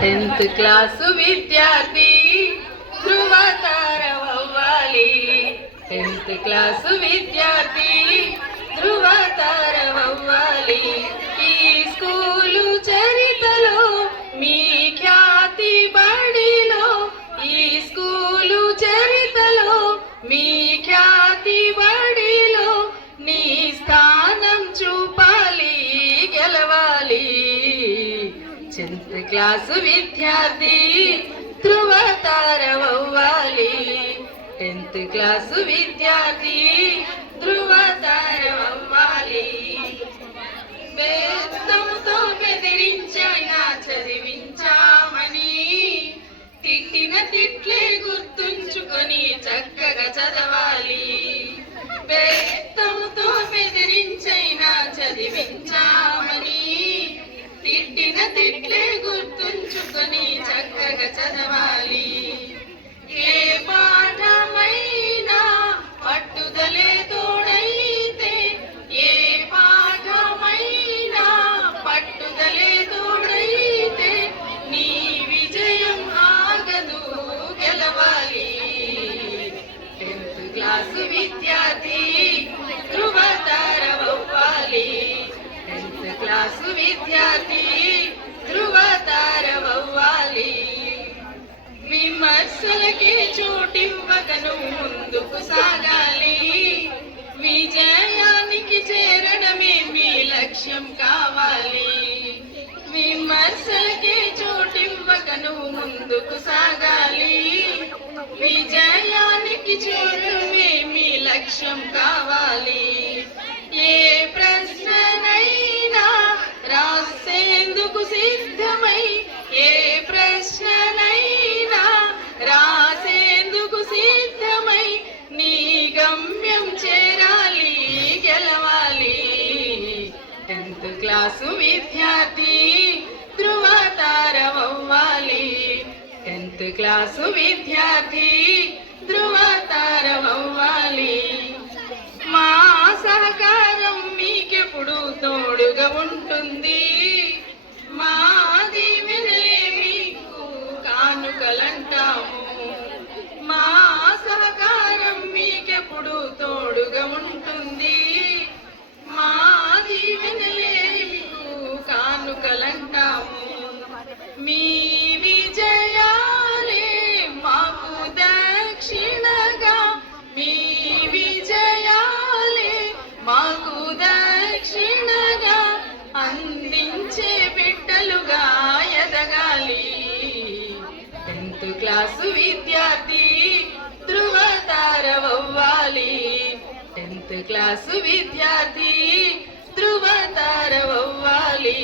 Tenth class విద్యార్థి ధృవతారవ్వాలి. Tenth class విద్యార్థి ధృవతారవ్వాలి. ఈ స్కూలు చరితలో మీ ఖ్యాతి బడిలో, ఈ స్కూలు చరితలో మీ ఖ్యాతి బడిలో నీ స్థానం చూపాలి, గెలవాలి. టెన్త్ క్లాసు విద్యార్థి ధృవతారవ్వాలి. టెన్త్ క్లాసు విద్యార్థి ధృవతారవ్వాలి. బేతంతో బెదిరించైనా చదివించామని, తిట్టిన తిట్లే గుర్తుంచుకొని చక్కగా చదవాలి. బేతంతో బెదిరించైనా చదివించామని, తిట్టిన తిట్లే గుర్తుంచుకొని చక్కగా చదవాలి. ఏ పాఠమైనా పట్టుదలే తోడైతే, ఏ పాఠమైనా పట్టుదలే తోడైతే నీ విజయం ఆగదు, గెలవాలి. టెన్త్ క్లాసు విద్యార్థి ధృవతారవ్వాలి. టెన్త్ క్లాసు విద్యార్థి ధృవతారవ్వాలి. విమర్శలకే చోటివ్వకను ముందుకు సాగాలి. విజయానికి చేరడమే మీ లక్ష్యం కావాలి. విమర్శలకే చోటివ్వకను ముందుకు సాగాలి. విజయానికి చేరడమే మీ లక్ష్యం కావాలి. ఏ ప్రశ్ననైనా రాసేందుకు సిద్ధమై, ఏ ప్రశ్ననైనా రాసేందుకు సిద్ధమై నీ గమ్యం చేరాలి, గెలవాలి. టెన్త్ క్లాసు విద్యార్థి ధృవతారవ్వాలి. టెన్త్ క్లాసు విద్యార్థి ధృవతారవ్వాలి. మా సహకారం మీకెప్పుడు తోడుగా ఉంటుంది. మా దీవెనలే మీకు కానుకలంటాము. మా సహకారం మీకెప్పుడు తోడుగా ఉంటుంది. మా దీవెనలే మీకు కానుకలంటాము. మీ విజయాలే మాకు దక్షిణగా, మీ విజయాలే మాకు దక్షిణగా అందించే బిడ్డలుగా ఎదగాలి. టెన్త్ క్లాసు విద్యార్థి ధృవతారవ్వాలి. టెన్త్ క్లాసు విద్యార్థి ధృవతారవ్వాలి.